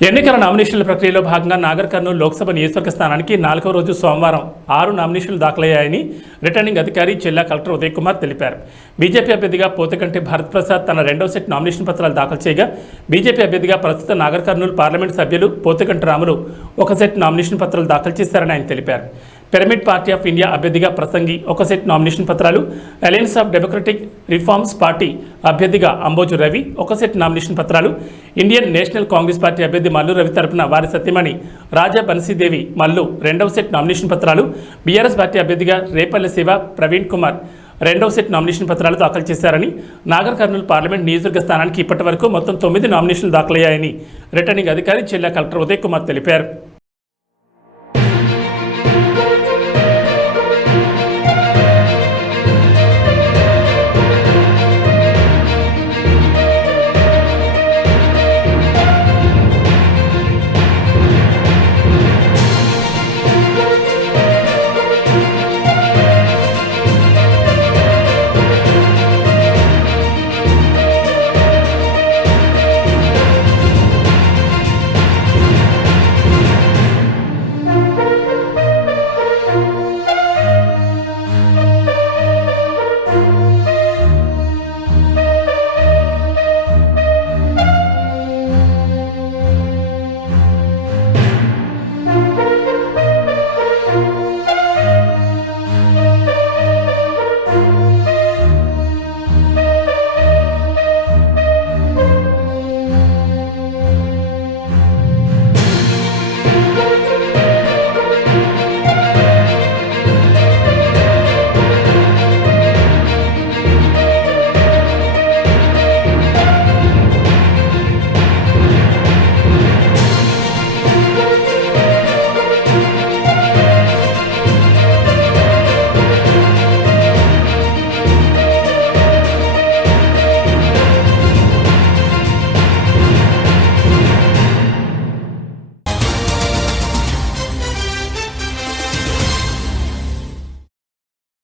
ఎన్నికల నామినేషన్ల ప్రక్రియలో భాగంగా నాగర్ కర్నూలు లోక్సభ నియోజకవర్గ స్థానానికి 4వ రోజు సోమవారం 6 నామినేషన్లు దాఖలయ్యాయని రిటర్నింగ్ అధికారి జిల్లా కలెక్టర్ ఉదయ్ కుమార్ తెలిపారు. బీజేపీ అభ్యర్థిగా పోతకంటి భారత్ ప్రసాద్ తన రెండవ సెట్ నామినేషన్ పత్రాలు దాఖలు చేయగా, బీజేపీ అభ్యర్థిగా ప్రస్తుత నాగర్ కర్నూలు పార్లమెంటు సభ్యులు పోతకంటి రాములు ఒక సెట్ నామినేషన్ పత్రాలు దాఖలు చేశారని ఆయన తెలిపారు. పిరమిడ్ పార్టీ ఆఫ్ ఇండియా అభ్యర్థిగా ప్రసంగి ఒక సెట్ నామినేషన్ పత్రాలు, alliance of democratic reforms party అభ్యర్థిగా అంబోజు రవి ఒక సెట్ నామినేషన్ పత్రాలు, ఇండియన్ నేషనల్ కాంగ్రెస్ పార్టీ అభ్యర్థి మల్లు రవి తరపున వారి సత్యమణి రాజా బన్సీదేవి మల్లు రెండవ సెట్ నామినేషన్ పత్రాలు, బీఆర్ఎస్ పార్టీ అభ్యర్థిగా రేపల్లె శివ ప్రవీణ్ కుమార్ రెండవ సెట్ నామినేషన్ పత్రాలు దాఖలు చేశారని, నాగర్ కర్నూలు పార్లమెంట్ నియోజకవర్గ స్థానానికి ఇప్పటి వరకు మొత్తం 9 నామినేషన్లు దాఖలయ్యాయని రిటర్నింగ్ అధికారి జిల్లా కలెక్టర్ ఉదయ్ కుమార్ తెలిపారు.